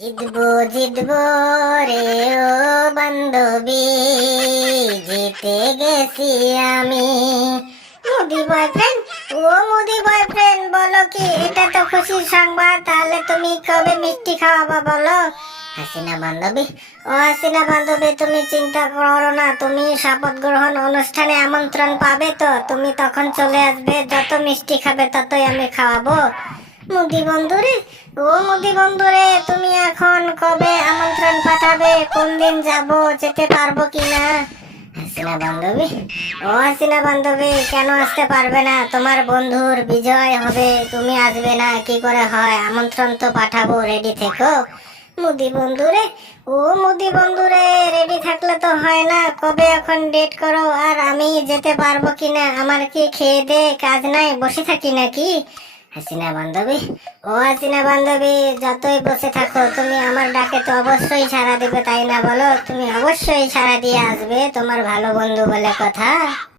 জিতবো জিতবো রে ও বান্ধবী, জিতে গেছি আমি। মোদি বয়ফ্রেন্ড ও মোদি বয়ফ্রেন্ড বলো কি, এটা তো খুশির সংবাদ, তাহলে তুমি কবে মিষ্টি খাওয়াবা বলো? হাসিনা বান্ধবী, ও হাসিনা বান্ধবী, তুমি চিন্তা করো না, তুমি শপথ গ্রহণ অনুষ্ঠানে আমন্ত্রণ পাবে তো, তুমি তখন চলে আসবে, যত মিষ্টি খাবে ততই আমি খাওয়াবো। মুদি বন্ধুরে ও মুদি বন্ধুরে তুমি এখন কবে আমন্ত্রণ পাঠাবে? কোন দিন যাব, যেতে পারব বান্ধবী, ও বান্ধবী, কেন আসতে পারবে না? তোমার বন্ধুর বিজয় হবে, তুমি আসবে না, কি করে হয়? আমন্ত্রণ তো পাঠাবো রেডি থেকো। মুদি বন্ধুরে ও মুদি বন্ধুরে রেডি থাকলে তো হয় না, কবে এখন ডেট করো? আর আমি যেতে পারব কিনা? আমার কি খেয়ে দে কাজ নাই? বসে থাকি নাকি? হাসিনা বান্ধবী। ও হাসিনা বান্ধবী, যতই বসে থাকো, তুমি আমার ডাকে তো অবশ্যই সাড়া দেবে, তাই না বলো? তুমি অবশ্যই সাড়া দিয়ে আসবে, তোমার ভালো বন্ধু বলে কথা।